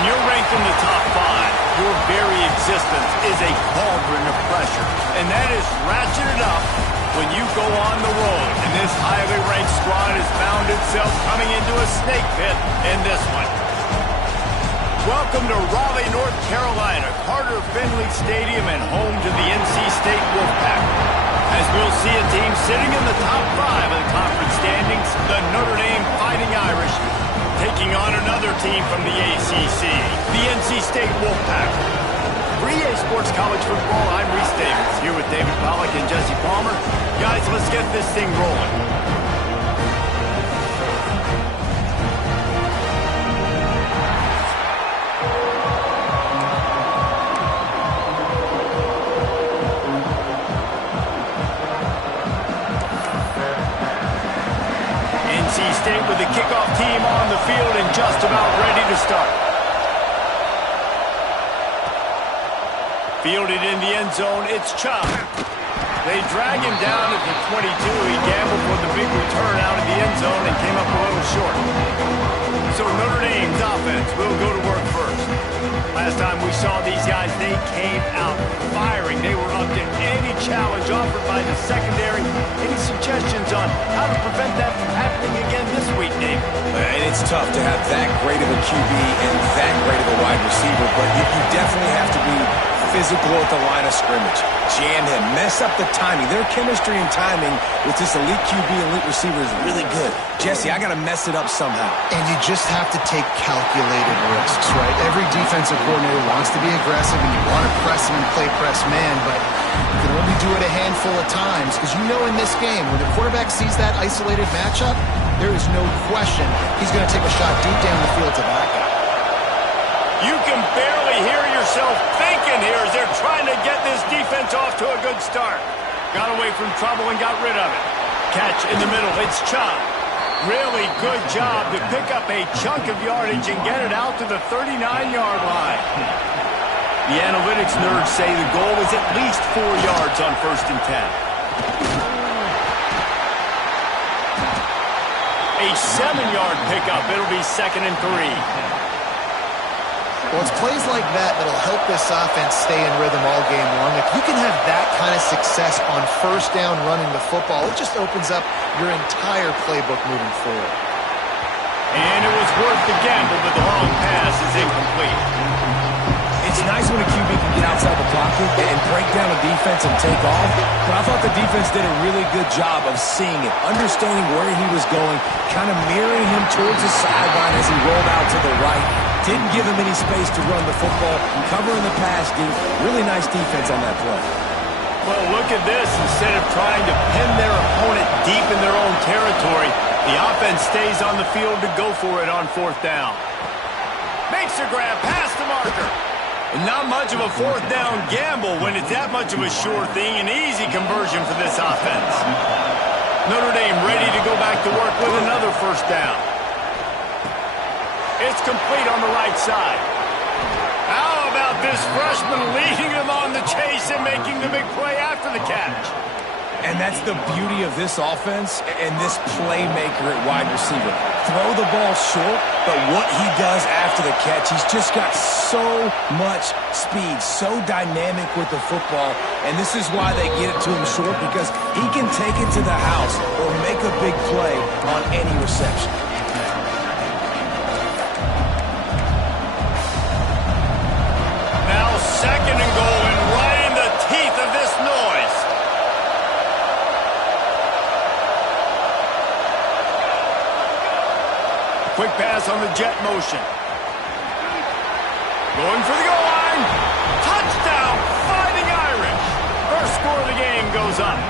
When you're ranked in the top 5, your very existence is a cauldron of pressure. And that is ratcheted up when you go on the road. And this highly ranked squad has found itself coming into a snake pit in this one. Welcome to Raleigh, North Carolina, Carter Finley Stadium, and home to the NC State Wolfpack. As we'll see a team sitting in the top 5 of the conference standings, the Notre Dame Fighting Irish, taking on another team from the ACC, the NC State Wolfpack. For EA Sports College Football, I'm Reese Davis, here with David Pollack and Jesse Palmer. Guys, let's get this thing rolling. State with the kickoff team on the field and just about ready to start. Fielded in the end zone, it's Chubb. They drag him down at the 22. He gambled for the big return out of the end zone and came up a little short. So Notre Dame's offense will go to work first. Last time we saw these guys, they came out firing. They were up to any challenge offered by the secondary. Any suggestions on how to prevent that from happening again this week, Dave? And it's tough to have that great of a QB and that great of a wide receiver, but you definitely have to be physical at the line of scrimmage. Jam him, mess up the timing. Their chemistry and timing with this elite QB and elite receiver is really good. Jesse, I got to mess it up somehow. And you just have to take calculated risks, right? Every defensive coordinator wants to be aggressive, and you want to press him and play press man, but you can only do it a handful of times because you know in this game, when the quarterback sees that isolated matchup, there is no question he's going to take a shot deep down the field to that guy. You can barely hear yourself thinking here as they're trying to get this defense off to a good start. Got away from trouble and got rid of it. Catch in the middle. It's Chubb. Really good job to pick up a chunk of yardage and get it out to the 39-yard line. The analytics nerds say the goal is at least 4 yards on 1st and 10. A 7-yard pickup. It'll be 2nd and 3. Well, it's plays like that that'll help this offense stay in rhythm all game long. If you can have that kind of success on 1st down running the football, it just opens up your entire playbook moving forward. And it was worth the gamble, but the long pass is incomplete. It's nice when a QB can get outside the pocket and break down a defense and take off, but I thought the defense did a really good job of seeing it, understanding where he was going, kind of mirroring him towards the sideline as he rolled out to the right. Didn't give him any space to run the football, covering the pass deep. Really nice defense on that play. Well, look at this. Instead of trying to pin their opponent deep in their own territory, the offense stays on the field to go for it on 4th down. Makes a grab past the marker. And not much of a 4th down gamble when it's that much of a sure thing. An easy conversion for this offense. Notre Dame ready to go back to work with another 1st down. It's complete on the right side. How about this freshman leading them on the chase and making the big play after the catch? And that's the beauty of this offense and this playmaker at wide receiver. Throw the ball short, but what he does after the catch, he's just got so much speed, so dynamic with the football, and this is why they get it to him short, because he can take it to the house or make a big play on any reception. Now 2nd and goal and right in the teeth of this noise. Quick pass on the jet motion. Going for the goal line. Touchdown, Fighting Irish. First score of the game goes up.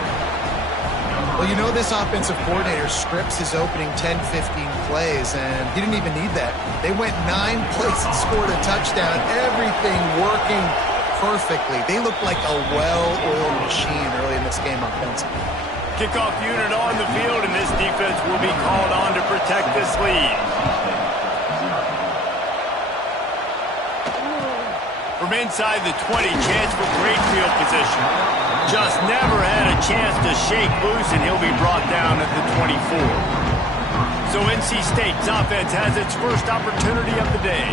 Well, you know this offensive coordinator scripts his opening 10, 15 plays, and he didn't even need that. They went 9 plays and scored a touchdown. Everything working perfectly. They looked like a well-oiled machine early in this game offensively. Kickoff unit on the field, and this defense will be called on to protect this lead. From inside the 20, chance for great field position. Just never had a chance to shake loose, and he'll be brought down at the 24. So NC State's offense has its first opportunity of the day.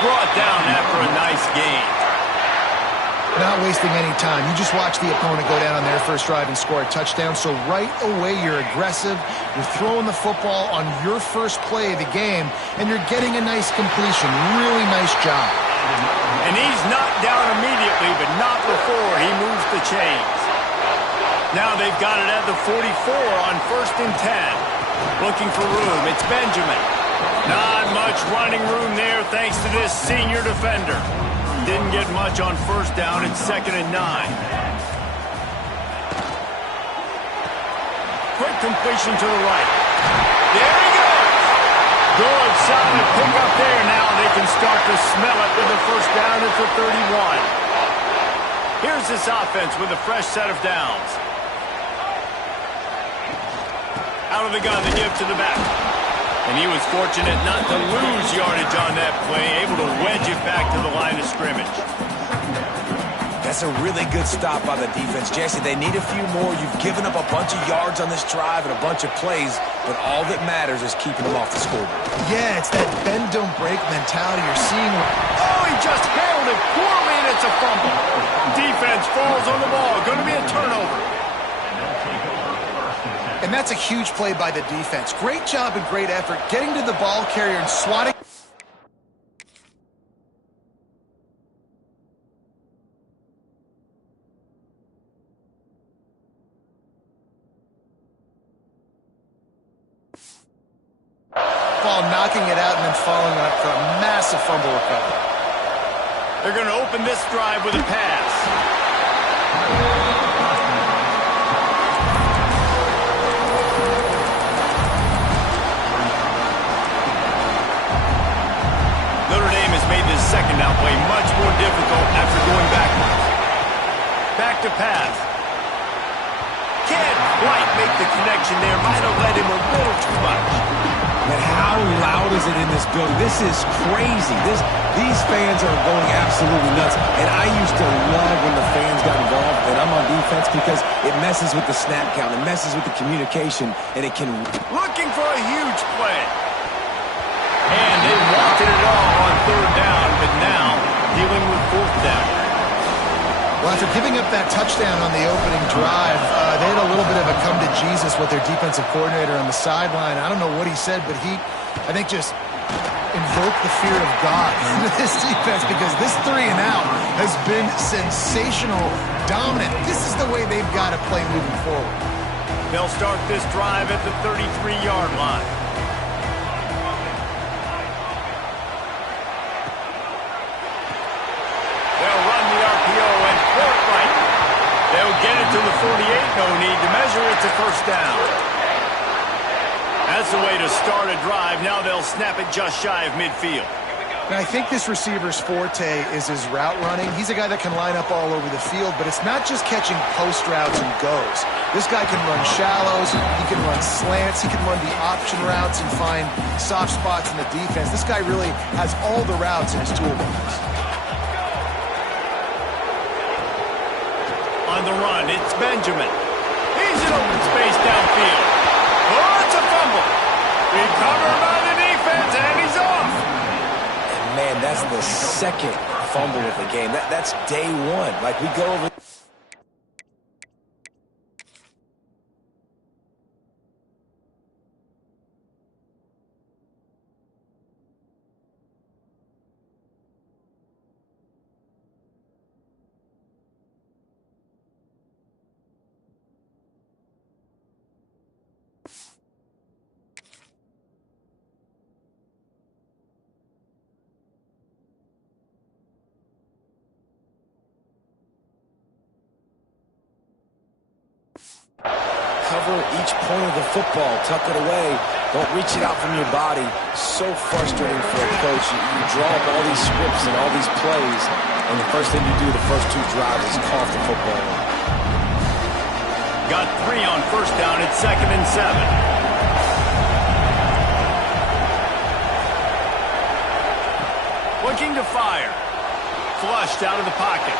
brought down after a nice gain. Not wasting any time. You just watch the opponent go down on their first drive and score a touchdown. So right away, you're aggressive. You're throwing the football on your first play of the game, and you're getting a nice completion. Really nice job. And he's knocked down immediately, but not before he moves the chains. Now they've got it at the 44 on 1st and 10. Looking for room. It's Benjamin. Not much running room there thanks to this senior defender. Didn't get much on 1st down. It's 2nd and 9. Quick completion to the right. There he goes. Good, solid pick up there. Now they can start to smell it with the 1st down at the 31. Here's this offense with a fresh set of downs. Out of the gun, the give to the back. And he was fortunate not to lose yardage on that play, able to wedge it back to the line of scrimmage. That's a really good stop by the defense. Jesse, they need a few more. You've given up a bunch of yards on this drive and a bunch of plays, but all that matters is keeping them off the scoreboard. Yeah, it's that bend, don't break mentality you're seeing. Oh, he just handled it poorly, and it's a fumble. Defense falls on the ball. Going to be a turnover. And that's a huge play by the defense. Great job and great effort getting to the ball carrier and swatting. Ball knocking it out and then following up for a massive fumble recovery. They're going to open this drive with a pass. Notre Dame has made this 2nd down play much more difficult after going backwards. Back to pass. Can't quite make the connection there. Might have led him a little too much. But how loud is it in this building? This is crazy. These fans are going absolutely nuts. And I used to love when the fans got involved and I'm on defense because it messes with the snap count. It messes with the communication, and it can... Looking for a huge play. And they wanted it all on 3rd down, but now dealing with 4th down. Well, after giving up that touchdown on the opening drive, they had a little bit of a come to Jesus with their defensive coordinator on the sideline. I don't know what he said, but he, I think, just invoked the fear of God into this defense because this 3 and out has been sensational, dominant. This is the way they've got to play moving forward. They'll start this drive at the 33-yard line. They'll run the RPO and throw it right. They'll get it to the 48. No need to measure it to 1st down. That's the way to start a drive. Now they'll snap it just shy of midfield. And I think this receiver's forte is his route running. He's a guy that can line up all over the field, but it's not just catching post routes and goes. This guy can run shallows, he can run slants, he can run the option routes and find soft spots in the defense. This guy really has all the routes in his toolbox. On the run, it's Benjamin. He's in open space downfield. Oh, it's a fumble. Recovered by the defense, and he's off. And man, that's the 2nd fumble of the game. That's day 1. Like, we go over... Cover each point of the football. Tuck it away. Don't reach it out from your body. So frustrating for a coach. You draw up all these scripts and all these plays, and the first thing you do the first 2 drives is cough the football. Got 3 on 1st down. It's 2nd and 7. Looking to fire. Flushed out of the pocket.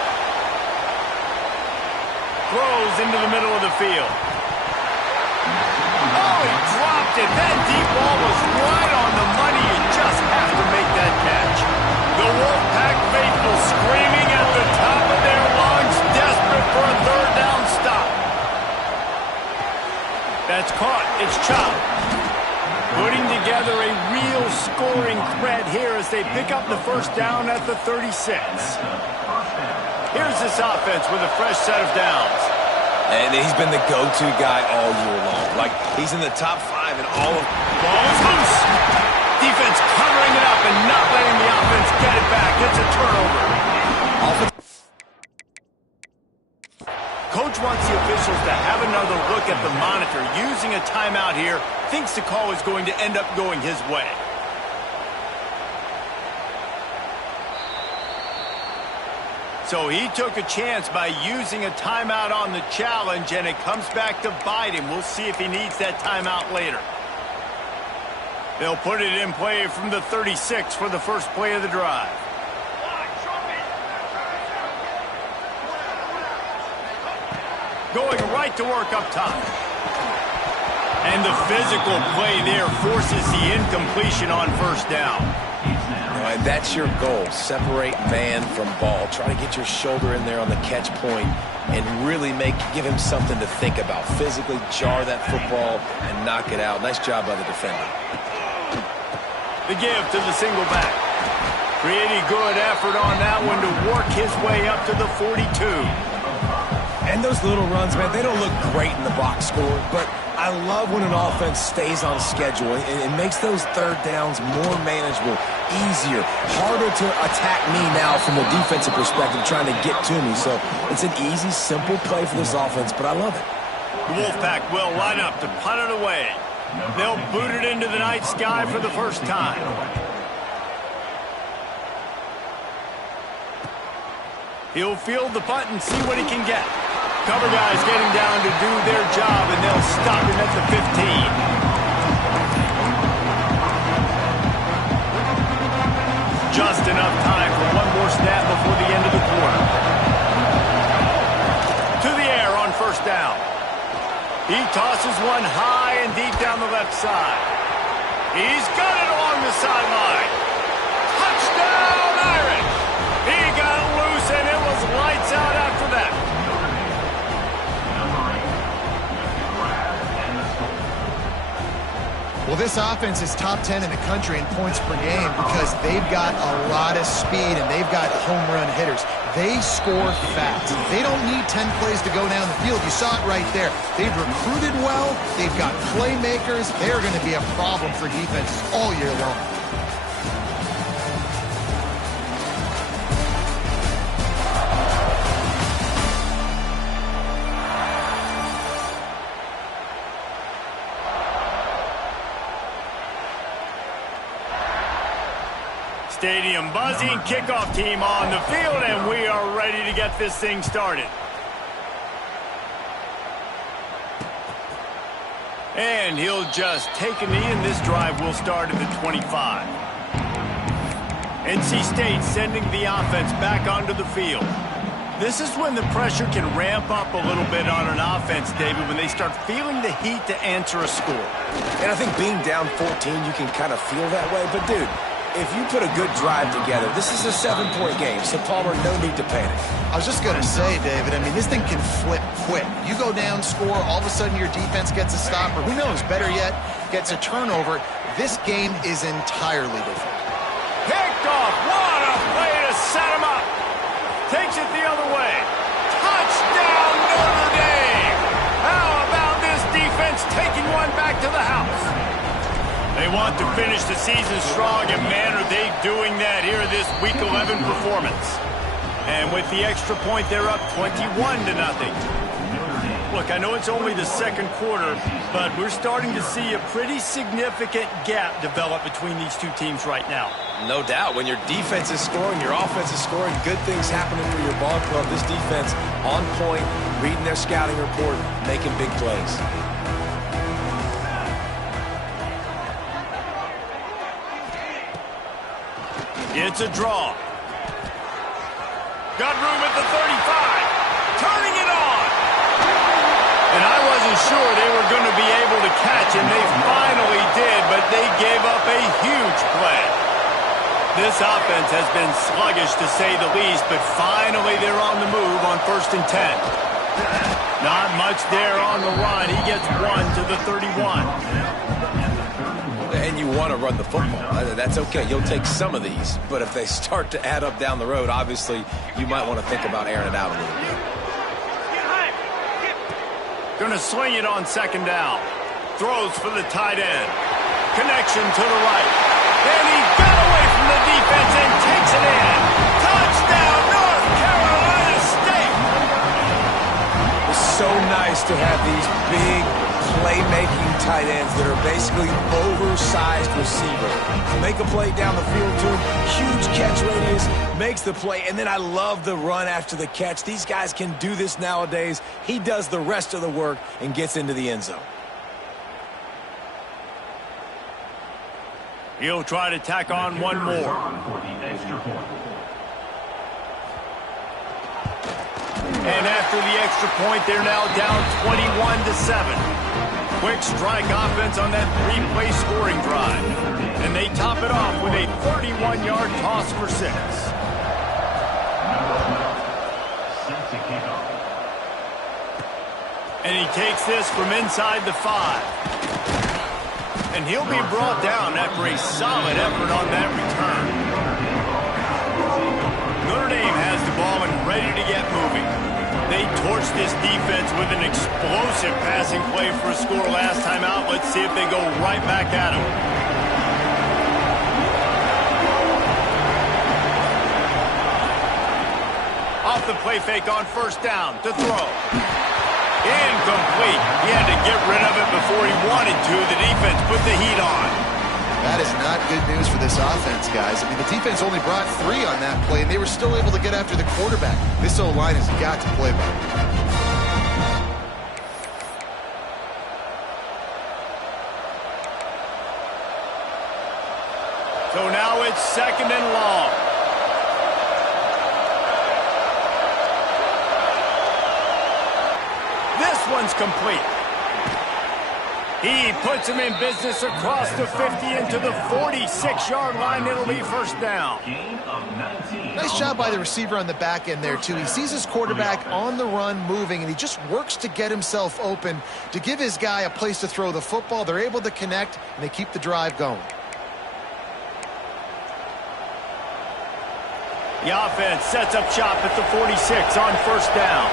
Throws into the middle of the field. Oh, he dropped it. That deep ball was right on the money. You just have to make that catch. The enduring threat here as they pick up the first down at the 36. Here's this offense with a fresh set of downs. And he's been the go-to guy all year long. Like, he's in the top 5 in all of... Ball is loose. Defense covering it up and not letting the offense get it back. It's a turnover. Coach wants the officials to have another look at the monitor. Using a timeout here, thinks the call is going to end up going his way. So he took a chance by using a timeout on the challenge, and it comes back to bite him. We'll see if he needs that timeout later. They'll put it in play from the 36 for the first play of the drive. Going right to work up top. And the physical play there forces the incompletion on first down. And that's your goal. Separate man from ball. Try to get your shoulder in there on the catch point and really give him something to think about. Physically jar that football and knock it out. Nice job by the defender. The give to the single back. Pretty good effort on that one to work his way up to the 42. And those little runs, man, they don't look great in the box score, but I love when an offense stays on schedule and it makes those third downs more manageable, easier, harder to attack me now from a defensive perspective trying to get to me. So it's an easy, simple play for this offense, but I love it. The Wolfpack will line up to punt it away. They'll boot it into the night sky for the first time. He'll field the punt and see what he can get. Cover guys getting down to do their job, and they'll stop him at the 15. Just enough time for one more snap before the end of the quarter. To the air on first down. He tosses one high and deep down the left side. He's got it along the sideline. Touchdown, Irish! He got loose, and it was lights out after that. Well, this offense is top 10 in the country in points per game because they've got a lot of speed and they've got home run hitters. They score fast. They don't need 10 plays to go down the field. You saw it right there. They've recruited well. They've got playmakers. They're going to be a problem for defenses all year long. Stadium buzzing, kickoff team on the field, and we are ready to get this thing started. And he'll just take a knee, and this drive will start at the 25. NC State sending the offense back onto the field. This is when the pressure can ramp up a little bit on an offense, David, when they start feeling the heat to answer a score. And I think being down 14, you can kind of feel that way. But, dude, if you put a good drive together, this is a 7-point game, so Palmer, no need to panic. I was just going to say, David, I mean, this thing can flip quick. You go down, score, all of a sudden your defense gets a stop, or who knows, better yet, gets a turnover. This game is entirely different. Picked off. What a play to set him up. Takes it the other way. Touchdown, Notre Dame. How about this defense taking one back to the house? They want to finish the season strong, and man, are they doing that here this Week 11 performance. And with the extra point, they're up 21-0. Look, I know it's only the second quarter, but we're starting to see a pretty significant gap develop between these two teams right now. No doubt. When your defense is scoring, your offense is scoring, good things happening for your ball club. This defense on point, reading their scouting report, making big plays. It's a draw. Got room at the 35. Turning it on. And I wasn't sure they were going to be able to catch, and they finally did, but they gave up a huge play. This offense has been sluggish, to say the least, but finally they're on the move on 1st and 10. Not much there on the run. He gets one to the 31. And you want to run the football. That's okay. You'll take some of these. But if they start to add up down the road, obviously you might want to think about airing it out a little bit. Going to swing it on second down. Throws for the tight end. Connection to the right. And he got away from the defense and takes it in. Touchdown, North Carolina State! It's so nice to have these big playmaking tight ends that are basically oversized receivers. Make a play down the field to him, huge catch radius, makes the play, and then I love the run after the catch. These guys can do this nowadays. He does the rest of the work and gets into the end zone. He'll try to tack on one more. And after the extra point, they're now down 21-7. Quick strike offense on that three-play scoring drive. And they top it off with a 31-yard toss for 6. And he takes this from inside the 5. And he'll be brought down after a solid effort on that return. Notre Dame has the ball and ready to get moving. They torched this defense with an explosive passing play for a score last time out. Let's see if they go right back at him. Off the play fake on first down to throw. Incomplete. He had to get rid of it before he wanted to. The defense put the heat on. That is not good news for this offense, guys. I mean, the defense only brought 3 on that play, and they were still able to get after the quarterback. This O-line has got to play better. So now it's second and long. This one's complete. He puts him in business across the 50 into the 46-yard line. It'll be first down. Nice job by the receiver on the back end there, too. He sees his quarterback on the run moving, and he just works to get himself open to give his guy a place to throw the football. They're able to connect, and they keep the drive going. The offense sets up shop at the 46 on first down.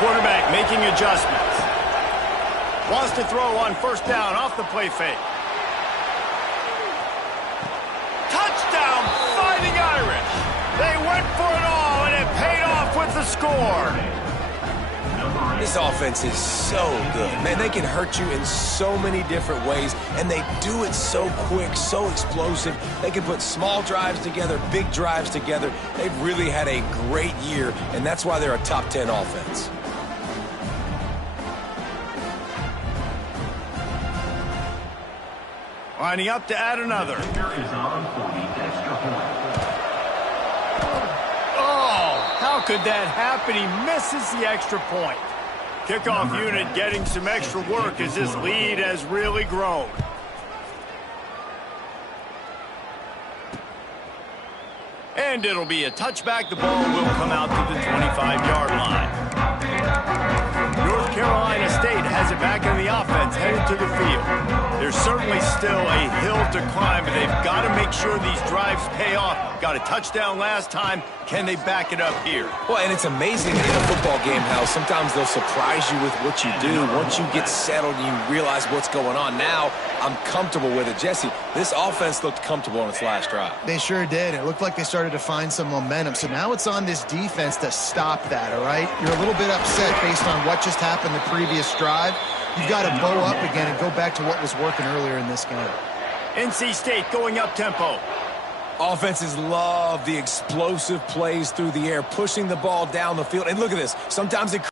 Quarterback making adjustments. Wants to throw on first down off the play fake. Touchdown, Fighting Irish. They went for it all, and it paid off with the score. This offense is so good. Man, they can hurt you in so many different ways, and they do it so quick, so explosive. They can put small drives together, big drives together. They've really had a great year, and that's why they're a top 10 offense. Lining up to add another. Oh, how could that happen? He misses the extra point. Kickoff unit getting some extra work as this lead has really grown. And it'll be a touchback. The ball will come out to the 25-yard line. North Carolina State has it back in the offense, headed to the field. There's certainly still a hill to climb, but they've got to make sure these drives pay off. Got a touchdown last time. Can they back it up here? Well, and it's amazing in a football game how sometimes they'll surprise you with what you do. Once you get settled, you realize what's going on. Now, I'm comfortable with it. Jesse, this offense looked comfortable on its last drive. They sure did. It looked like they started to find some momentum. So now it's on this defense to stop that, all right? You're a little bit upset based on what just happened the previous drive. You've got to bow up again and go back to what was working earlier in this game. NC State going up tempo. Offenses love the explosive plays through the air, pushing the ball down the field. And look at this. Sometimes it